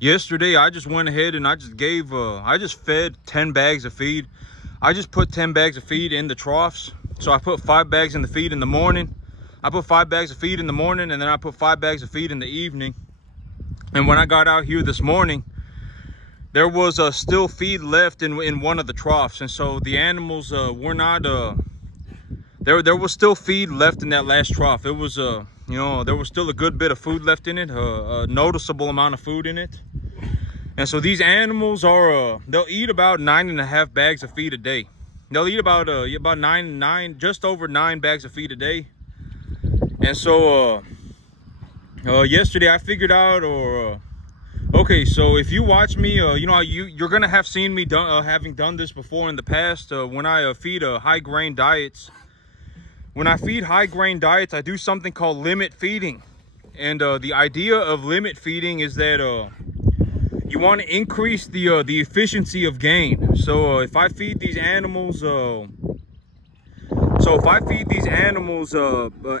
Yesterday, I just went ahead and I just fed 10 bags of feed. I just put 10 bags of feed in the troughs. So I put 5 bags in the feed in the morning. I put 5 bags of feed in the morning, and then I put 5 bags of feed in the evening. And when I got out here this morning, there was still feed left in one of the troughs. And so the animals were not, there was still feed left in that last trough. It was, you know, there was still a good bit of food left in it, a noticeable amount of food in it. And so these animals are, they'll eat about 9.5 bags of feed a day. They'll eat about just over 9 bags of feed a day. And so yesterday I figured out, okay, so if you watch me, you know, you're gonna have seen me having done this before in the past. When I feed high grain diets, I do something called limit feeding. And the idea of limit feeding is that you want to increase the efficiency of gain. So if I feed these animals,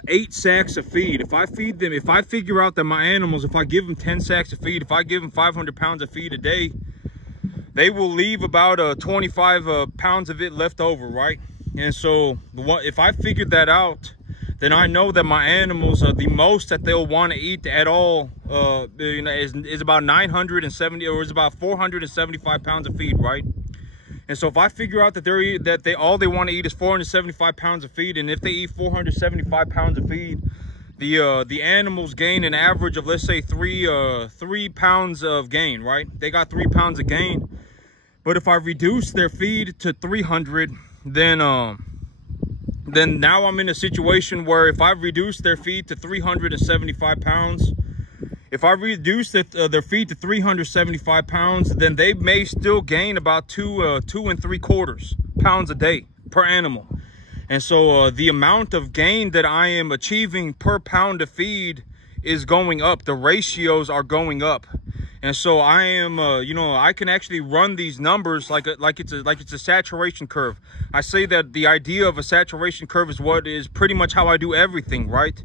8 sacks of feed, if I figure out that my animals, if I give them 10 sacks of feed, if I give them 500 pounds of feed a day, they will leave about 25 pounds of it left over, right? And so if I figured that out, then I know that my animals, the most that they'll want to eat at all, you know, is about 970, or is about 475 pounds of feed, right? And so if I figure out that all they want to eat is 475 pounds of feed, and if they eat 475 pounds of feed, the animals gain an average of, let's say, 3 pounds of gain, right? They got 3 pounds of gain. But if I reduce their feed to 300, then now I'm in a situation where if I reduce their feed to 375 pounds, if I reduce their feed to 375 pounds, then they may still gain about 2 3/4 pounds a day per animal. And so the amount of gain that I am achieving per pound of feed is going up. The ratios are going up. And so I am, you know, I can actually run these numbers like it's a saturation curve. I say that the idea of a saturation curve is what is pretty much how I do everything, right?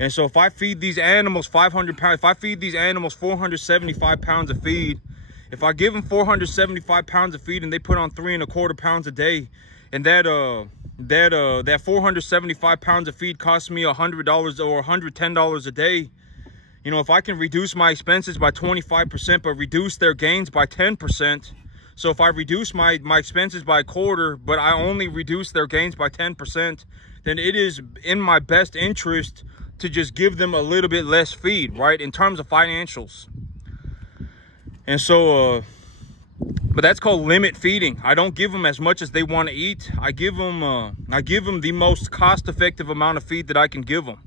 And so if I feed these animals 500 pounds, if I feed these animals 475 pounds of feed, if I give them 475 pounds of feed and they put on 3 1/4 pounds a day, and that 475 pounds of feed costs me $100 or $110 a day, you know, if I can reduce my expenses by 25%, but reduce their gains by 10%, so if I reduce my expenses by 1/4, but I only reduce their gains by 10%, then it is in my best interest to just give them a little bit less feed, right, in terms of financials. And so, but that's called limit feeding. I don't give them as much as they want to eat. I give them the most cost-effective amount of feed that I can give them.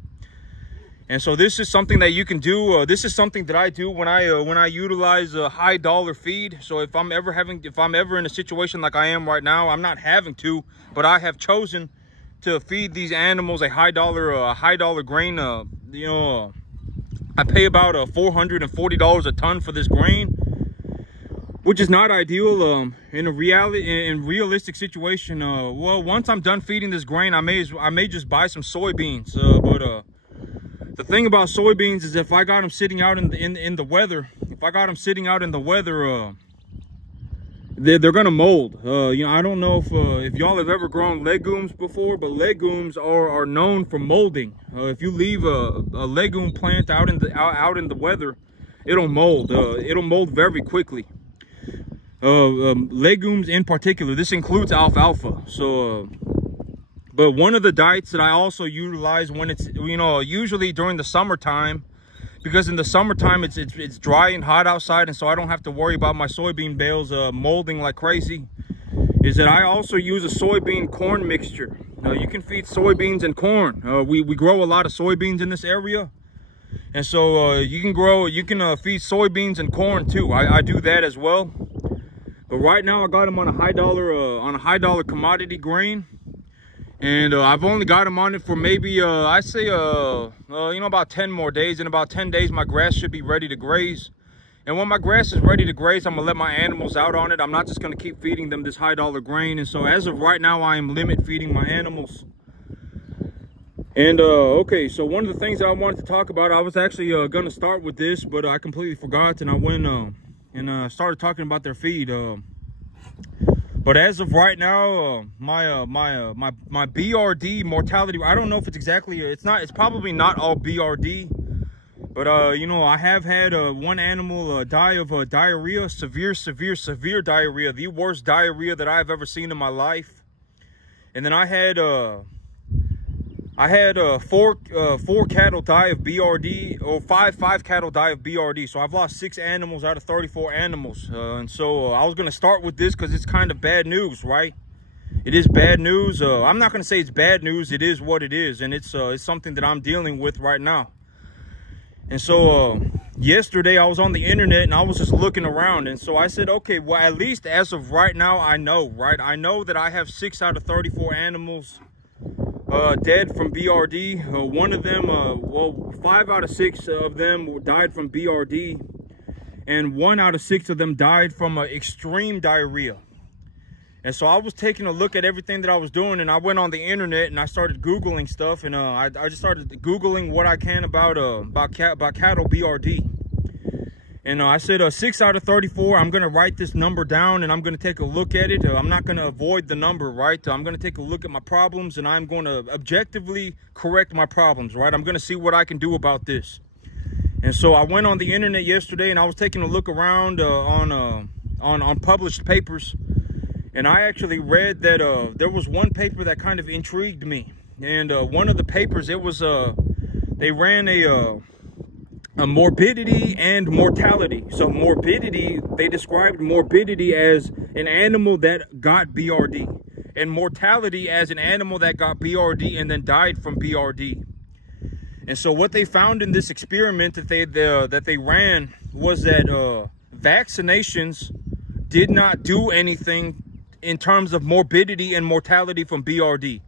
And so this is something that you can do. This is something that I do when I utilize a high dollar feed. So if I'm ever in a situation like I am right now, I'm not having to, but I have chosen to feed these animals a high dollar grain. You know, I pay about $440 a ton for this grain, which is not ideal. In realistic situation, well, once I'm done feeding this grain, I may just buy some soybeans. But the thing about soybeans is if I got them sitting out in the weather, they're gonna mold. You know, I don't know if y'all have ever grown legumes before, but legumes are known for molding. If you leave a legume plant out in the weather, it'll mold. It'll mold very quickly. Legumes in particular. This includes alfalfa. So, but one of the diets that I also utilize when it's, you know, usually during the summertime, because in the summertime it's dry and hot outside, and so I don't have to worry about my soybean bales molding like crazy, is that I also use a soybean corn mixture. You can feed soybeans and corn. We grow a lot of soybeans in this area, and so you can feed soybeans and corn too. I do that as well. But right now I got them on a high dollar commodity grain. And I've only got them on it for maybe, I say, you know, about 10 more days. In about 10 days, my grass should be ready to graze. And when my grass is ready to graze, I'm going to let my animals out on it. I'm not just going to keep feeding them this high dollar grain. And so as of right now, I am limit feeding my animals. And okay, so one of the things I wanted to talk about, I was actually gonna start with this, but I completely forgot, and I went and started talking about their feed. But as of right now, my BRD mortality, I don't know if it's exactly, it's probably not all BRD, but you know, I have had one animal die of diarrhea, severe diarrhea, the worst diarrhea that I've ever seen in my life. And then I had four cattle die of BRD, or five cattle die of BRD. So I've lost 6 animals out of 34 animals. And so I was going to start with this because it's kind of bad news, right? It is bad news. I'm not going to say it's bad news. It is what it is. And it's something that I'm dealing with right now. And so yesterday I was on the internet and I was just looking around. And so I said, okay, well, at least as of right now, I know, right? I know that I have 6 out of 34 animals dead from BRD. One of them, well, 5 out of 6 of them died from BRD, and 1 out of 6 of them died from extreme diarrhea. And so I was taking a look at everything that I was doing, and I went on the internet and I started Googling stuff, and I just started Googling what I can about cattle BRD. And I said 6 out of 34. I'm going to write this number down and I'm going to take a look at it. I'm not going to avoid the number, right? I'm going to take a look at my problems and I'm going to objectively correct my problems, right? I'm going to see what I can do about this. And so I went on the internet yesterday and I was taking a look around on published papers. And I actually read that there was one paper that kind of intrigued me. And one of the papers, it was, they ran a morbidity and mortality. So morbidity, they described morbidity as an animal that got BRD, and mortality as an animal that got BRD and then died from BRD. And so what they found in this experiment that they ran was that vaccinations did not do anything in terms of morbidity and mortality from BRD.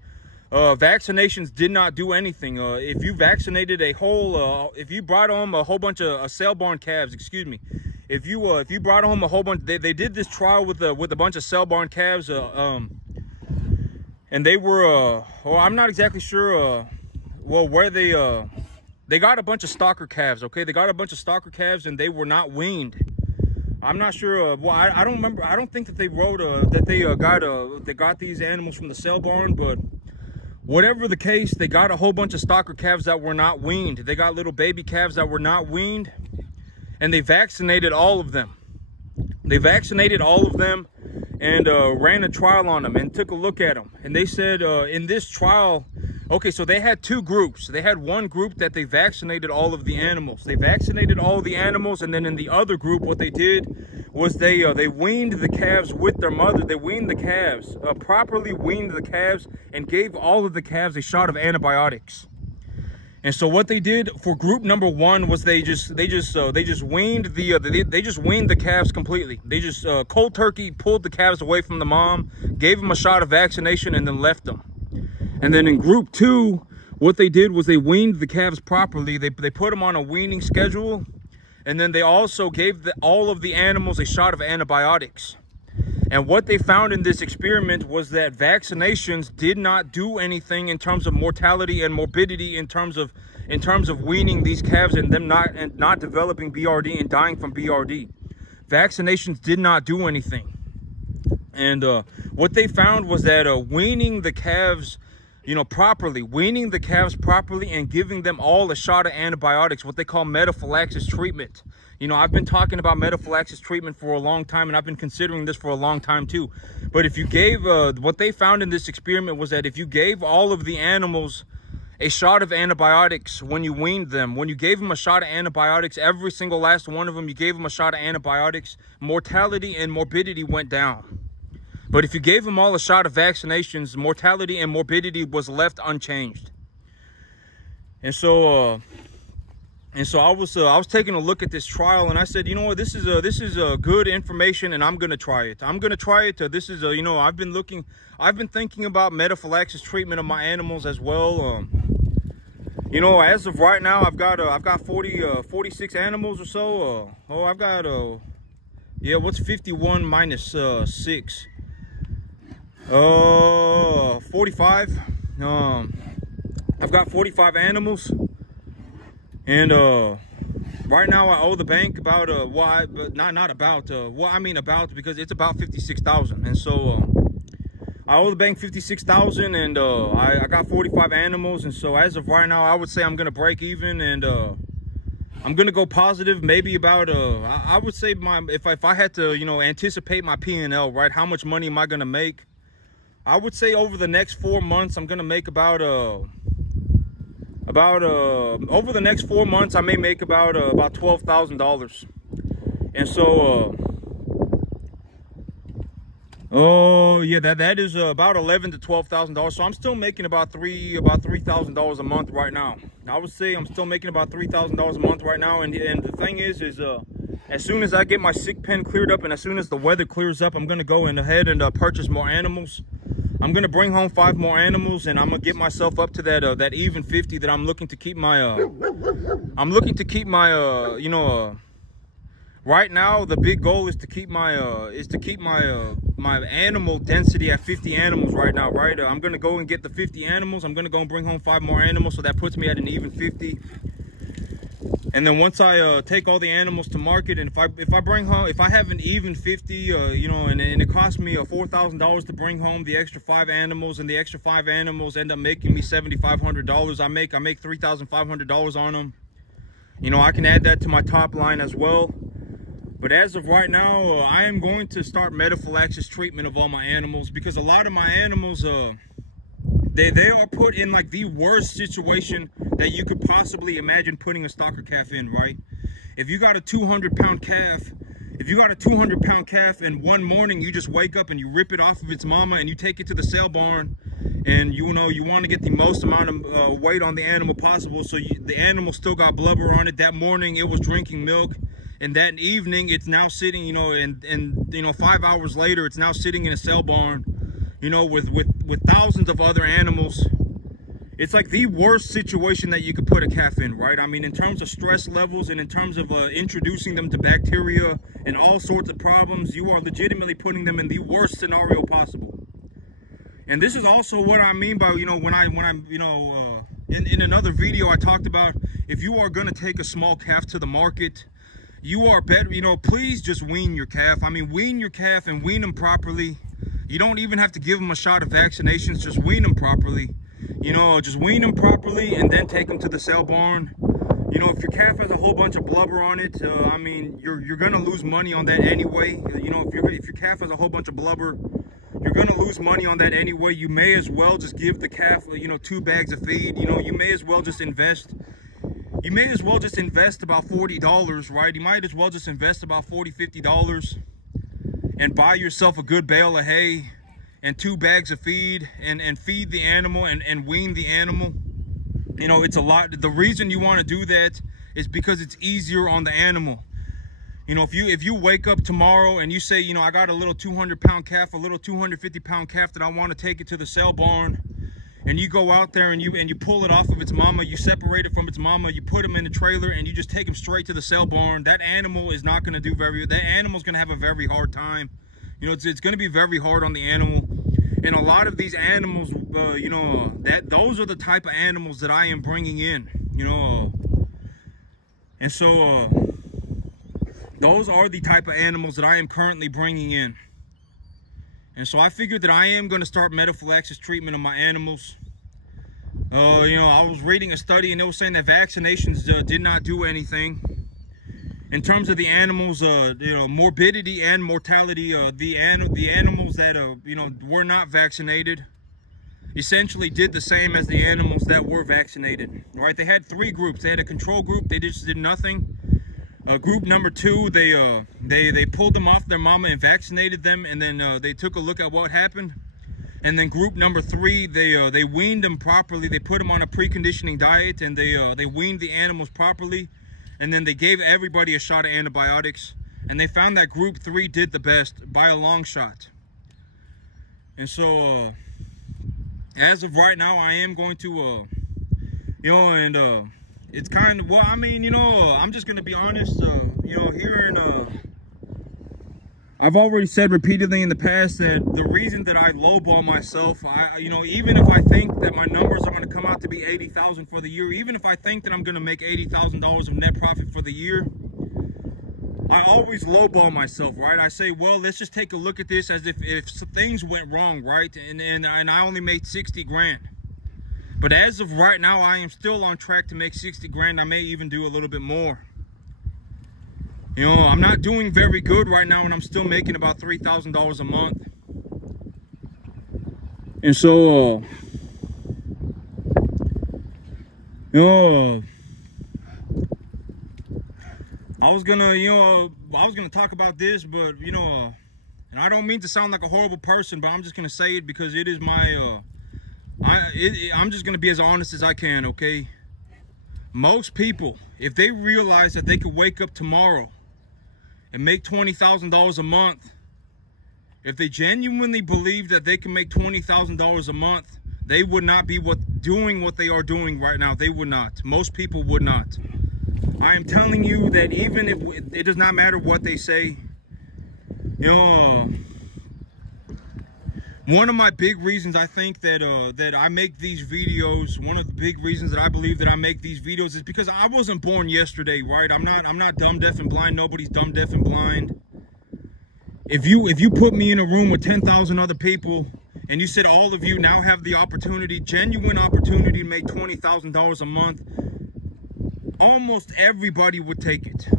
Vaccinations did not do anything. If you vaccinated a whole, if you brought home a whole bunch of cell-born calves, excuse me, if you brought home a whole bunch, they did this trial with a bunch of cell-born calves, and they were, well, I'm not exactly sure, well, where they got a bunch of stocker calves, okay? They got a bunch of stocker calves and they were not weaned. I'm not sure, well, I don't remember, I don't think that they wrote, that they got these animals from the cell barn, but whatever the case, they got a whole bunch of stocker calves that were not weaned. They got little baby calves that were not weaned, and they vaccinated all of them. They vaccinated all of them and ran a trial on them and took a look at them. And they said in this trial, okay, so they had 2 groups. They had one group that they vaccinated all of the animals. They vaccinated all of the animals, and then in the other group, what they did was they weaned the calves with their mother. They weaned the calves, properly weaned the calves, and gave all of the calves a shot of antibiotics. And so what they did for group number 1 was they just weaned the calves completely. They just cold turkey pulled the calves away from the mom, gave them a shot of vaccination, and then left them. And then in group 2, what they did was they weaned the calves properly. They put them on a weaning schedule. And then they also gave all of the animals a shot of antibiotics. And what they found in this experiment was that vaccinations did not do anything in terms of mortality and morbidity, in terms of weaning these calves and them not developing BRD and dying from BRD. Vaccinations did not do anything. And what they found was that weaning the calves, you know, weaning the calves properly and giving them all a shot of antibiotics, what they call metaphylaxis treatment. You know, I've been talking about metaphylaxis treatment for a long time, and I've been considering this for a long time too. But if you gave, what they found in this experiment was that if you gave all of the animals a shot of antibiotics when you weaned them, when you gave them a shot of antibiotics, every single last one of them, you gave them a shot of antibiotics, mortality and morbidity went down. But if you gave them all a shot of vaccinations, mortality and morbidity was left unchanged. And so I was taking a look at this trial, and I said, you know what, this is good information, and I'm gonna try it. This is you know, I've been thinking about metaphylaxis treatment of my animals as well. You know, as of right now, I've got 46 animals or so. I've got yeah, what's 51 minus 6? 45. I've got 45 animals, and right now I owe the bank about about because it's about 56,000, and so I owe the bank 56,000, and I got 45 animals, and so as of right now, I would say I'm gonna break even, and I'm gonna go positive, maybe about I would say if I had to, you know, anticipate my P&L, right? How much money am I gonna make? I would say over the next 4 months, I'm gonna make about over the next 4 months, I may make about $12,000, and so oh yeah, that is about $11,000 to $12,000. So I'm still making about $3,000 a month right now. I would say I'm still making about $3,000 a month right now. And the thing is as soon as I get my sick pen cleared up, and as soon as the weather clears up, I'm gonna go ahead and purchase more animals. I'm gonna bring home 5 more animals, and I'm gonna get myself up to that even 50 that I'm looking to keep my you know, right now the big goal is to keep my my animal density at 50 animals right now, right? I'm gonna go and get the 50 animals. I'm gonna go and bring home 5 more animals, so that puts me at an even 50. And then once I take all the animals to market, and if I have an even 50, you know, and it costs me $4,000 to bring home the extra 5 animals, and the extra 5 animals end up making me $7,500. I make $3,500 on them. You know, I can add that to my top line as well. But as of right now, I am going to start metaphylaxis treatment of all my animals, because a lot of my animals, they are put in like the worst situation that you could possibly imagine putting a stocker calf in, right? If you got a 200-pound calf, and one morning you just wake up and you rip it off of its mama and you take it to the sale barn, and you know you want to get the most amount of weight on the animal possible, so the animal still got blubber on it. That morning it was drinking milk, and that evening it's now sitting, you know, and you know, 5 hours later it's now sitting in a sale barn, you know, with thousands of other animals. It's like the worst situation that you could put a calf in, right? I mean, in terms of stress levels, and in terms of introducing them to bacteria and all sorts of problems, you are legitimately putting them in the worst scenario possible. And this is also what I mean by, you know, when I'm, you know, in another video I talked about, if you are going to take a small calf to the market, you are better, you know, please just wean your calf. I mean, wean your calf and wean them properly. You don't even have to give them a shot of vaccinations, just wean them properly. You know, just wean them properly and then take them to the sale barn. You know, if your calf has a whole bunch of blubber on it, I mean, you're gonna lose money on that anyway. You know, if your calf has a whole bunch of blubber, you're gonna lose money on that anyway. You may as well just give the calf, you know, 2 bags of feed. You know, you may as well just invest. You may as well just invest about $40, right? You might as well just invest about $40, $50 and buy yourself a good bale of hay and 2 bags of feed, and feed the animal and wean the animal. You know, it's a lot. The reason you want to do that is because it's easier on the animal. You know, if you wake up tomorrow and you say, you know, I got a little 200-pound calf, a little 250-pound calf that I want to take it to the sale barn, and you go out there and you pull it off of its mama, you separate it from its mama, you put them in the trailer, and you just take them straight to the sale barn, that animal is not going to do that animal's going to have a very hard time. You know, it's going to be very hard on the animal. And a lot of these animals, you know, those are the type of animals that I am bringing in, you know. And so those are the type of animals that I am currently bringing in. And so I figured that I am going to start metaphylaxis treatment of my animals. You know, I was reading a study and it was saying that vaccinations did not do anything. In terms of the animals, you know, morbidity and mortality, the animals that, you know, were not vaccinated essentially did the same as the animals that were vaccinated, right? They had 3 groups. They had a control group. They just did nothing. Group number 2, they pulled them off their mama and vaccinated them, and then they took a look at what happened. And then group number 3, they weaned them properly. They put them on a preconditioning diet, and they weaned the animals properly. And then they gave everybody a shot of antibiotics, and they found that group 3 did the best by a long shot. And so as of right now, I am going to you know, and it's kind of, well, I mean, you know, I'm just gonna be honest, you know, here in I've already said repeatedly in the past that the reason that I lowball myself, you know, even if I think that my numbers are going to come out to be 80,000 for the year, even if I think that I'm going to make $80,000 of net profit for the year, I always lowball myself, right? I say, well, let's just take a look at this as if things went wrong, right? And I only made 60 grand. But as of right now, I am still on track to make 60 grand. I may even do a little bit more. You know, I'm not doing very good right now, and I'm still making about $3,000 a month. And so, you know, I was gonna talk about this, but you know, and I don't mean to sound like a horrible person, but I'm just gonna say it because it is my, I'm just gonna be as honest as I can, okay? Most people, if they realize that they could wake up tomorrow and make $20,000 a month, if they genuinely believe that they can make $20,000 a month, they would not be doing what they are doing right now. They would not. Most people would not. I am telling you that even if it does not matter what they say, you know, one of my big reasons I think that that I make these videos, one of the big reasons that I believe that I make these videos is because I wasn't born yesterday, right? I'm not dumb, deaf, and blind. Nobody's dumb, deaf, and blind. If you put me in a room with 10,000 other people and you said all of you now have the opportunity, genuine opportunity to make $20,000 a month, almost everybody would take it.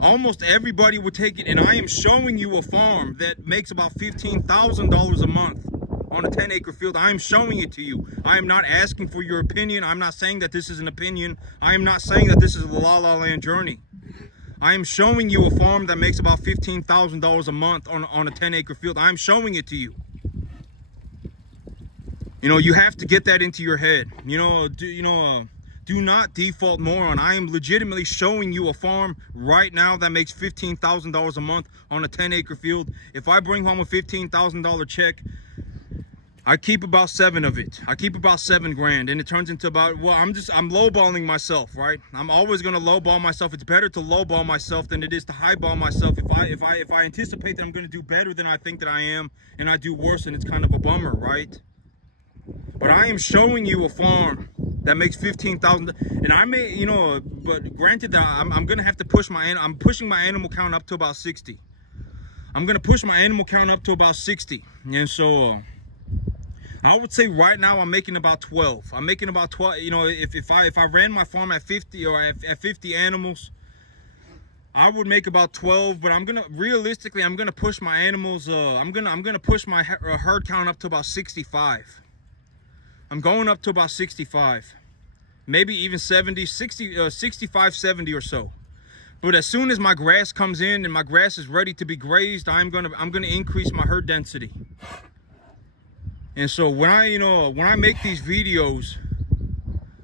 Almost everybody would take it, and I am showing you a farm that makes about $15,000 a month on a 10-acre field. I am showing it to you. I am not asking for your opinion. I'm not saying that this is an opinion. I am not saying that this is a La La Land journey. I am showing you a farm that makes about $15,000 a month on a 10-acre field. I am showing it to you. You know, you have to get that into your head. Do not default moron. I am legitimately showing you a farm right now that makes $15,000 a month on a 10-acre field. If I bring home a $15,000 check, I keep about 7 of it. I keep about 7 grand, and it turns into about, well, I'm lowballing myself, right? I'm always gonna lowball myself. It's better to lowball myself than it is to highball myself. If I anticipate that I'm gonna do better than I think that I am, and I do worse, and it's kind of a bummer, right? But I am showing you a farm that makes $15,000, and I may, you know, but granted that I'm gonna have to push I'm pushing my animal count up to about 60. I'm gonna push my animal count up to about 60, and so I would say right now I'm making about 12. I'm making about 12. You know, if I ran my farm at 50 or at 50 animals, I would make about 12. But I'm gonna realistically, I'm gonna push my animals. I'm gonna push my herd count up to about 65. I'm going up to about 65, maybe even 70, 60, 65, 70 or so. But as soon as my grass comes in and my grass is ready to be grazed, I'm gonna increase my herd density. And so when I make these videos,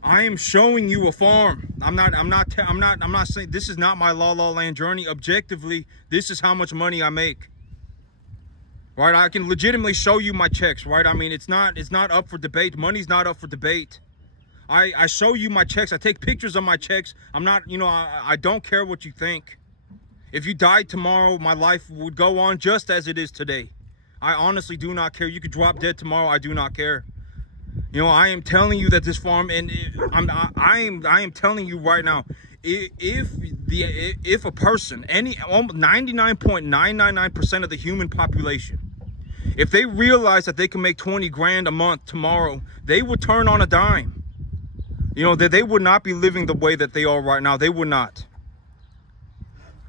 I am showing you a farm. I'm not saying this is not my La La Land journey. Objectively, this is how much money I make. Right, I can legitimately show you my checks, right? I mean, it's not up for debate. Money's not up for debate. I show you my checks. I take pictures of my checks. I'm not, you know, I don't care what you think. If you died tomorrow, my life would go on just as it is today. I honestly do not care. You could drop dead tomorrow. I do not care. You know, I am telling you that this farm, and I am telling you right now, if a person, 99.999% of the human population, if they realize that they can make 20 grand a month tomorrow, they would turn on a dime. You know, that they would not be living the way that they are right now. They would not.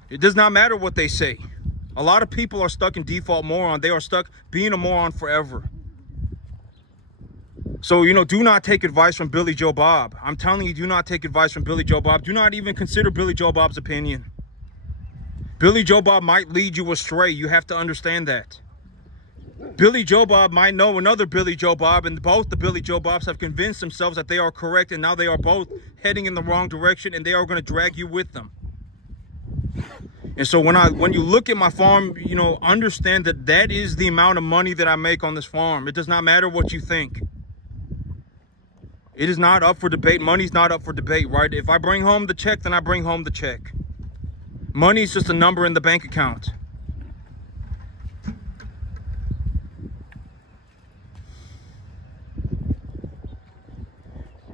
It does not matter what they say. A lot of people are stuck in default moron. They are stuck being a moron forever. So, you know, do not take advice from Billy Joe Bob. I'm telling you, do not take advice from Billy Joe Bob. Do not even consider Billy Joe Bob's opinion. Billy Joe Bob might lead you astray. You have to understand that. Billy Joe Bob might know another Billy Joe Bob, and both the Billy Joe Bobs have convinced themselves that they are correct, and now they are both heading in the wrong direction, and they are going to drag you with them. And so when you look at my farm, you know, understand that that is the amount of money that I make on this farm. It does not matter what you think. It is not up for debate. Money's not up for debate, right? If I bring home the check, then I bring home the check. Money is just a number in the bank account.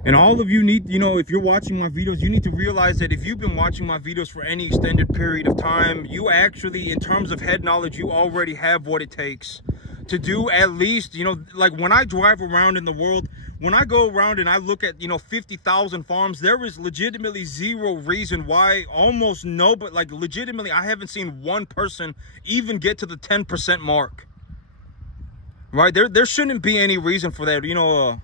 And all of you need, you know, if you're watching my videos, you need to realize that if you've been watching my videos for any extended period of time, you actually, in terms of head knowledge, you already have what it takes to do at least, you know, like when I drive around in the world, when I go around and I look at, you know, 50,000 farms, there is legitimately zero reason why almost no, but like legitimately, I haven't seen one person even get to the 10% mark, right? There shouldn't be any reason for that, you know.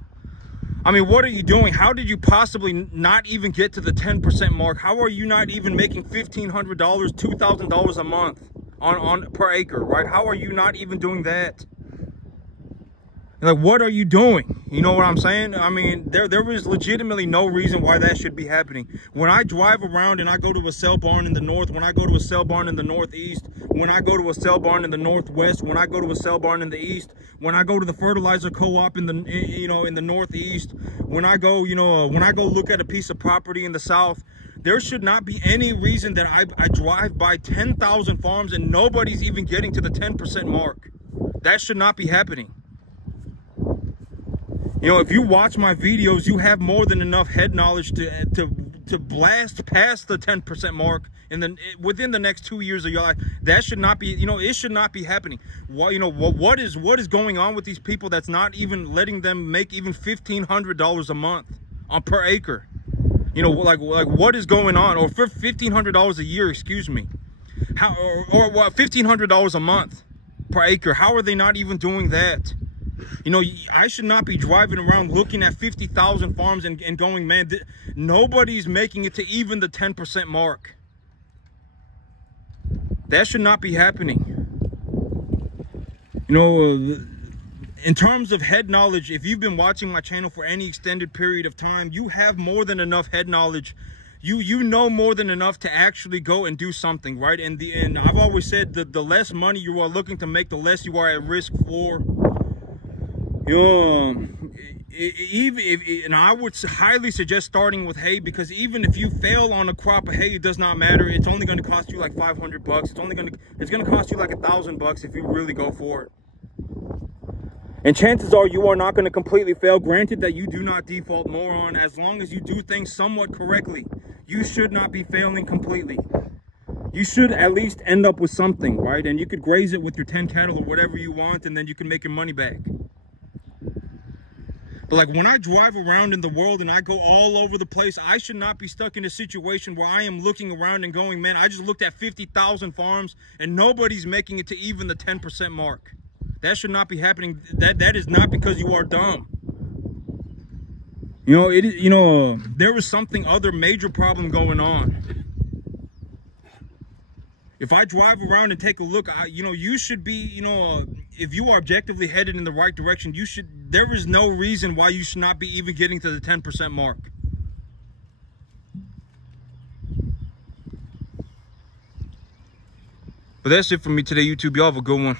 I mean, what are you doing? How did you possibly not even get to the 10% mark? How are you not even making $1,500, $2,000 a month on per acre, right? How are you not even doing that? Like, what are you doing? You know what I'm saying? I mean, there is legitimately no reason why that should be happening. When I drive around and I go to a sale barn in the north, when I go to a sale barn in the northeast, when I go to a sale barn in the northwest, when I go to a sale barn in the east, when I go to the fertilizer co-op in the, you know, in the northeast, when I go, you know, when I go look at a piece of property in the south, there should not be any reason that I drive by 10,000 farms and nobody's even getting to the 10% mark. That should not be happening. You know, if you watch my videos, you have more than enough head knowledge to blast past the 10% mark within the next 2 years of your life. That should not be, you know, it should not be happening. Well, you know, what is going on with these people that's not even letting them make even $1,500 a month on per acre? You know, like what is going on? Or for $1,500 a year, excuse me. How or what, $1,500 a month per acre? How are they not even doing that? You know, I should not be driving around looking at 50,000 farms and going, man, nobody's making it to even the 10% mark. That should not be happening. You know, in terms of head knowledge, if you've been watching my channel for any extended period of time, you have more than enough head knowledge. You know more than enough to actually go and do something, right? And I've always said that the less money you are looking to make, the less you are at risk for. And I would highly suggest starting with hay, because even if you fail on a crop of hay, it does not matter. It's only going to cost you like $500. It's going to cost you like $1,000 if you really go for it. And chances are you are not going to completely fail. Granted that you do not default moron, as long as you do things somewhat correctly, you should not be failing completely. You should at least end up with something, right? And you could graze it with your 10 cattle or whatever you want, and then you can make your money back. But like when I drive around in the world and I go all over the place, I should not be stuck in a situation where I am looking around and going, man, I just looked at 50,000 farms and nobody's making it to even the 10% mark. That should not be happening. That is not because you are dumb. You know, there is something other major problem going on. If I drive around and take a look, you should be, if you are objectively headed in the right direction, there is no reason why you should not be even getting to the 10% mark. But that's it for me today, YouTube. Y'all have a good one.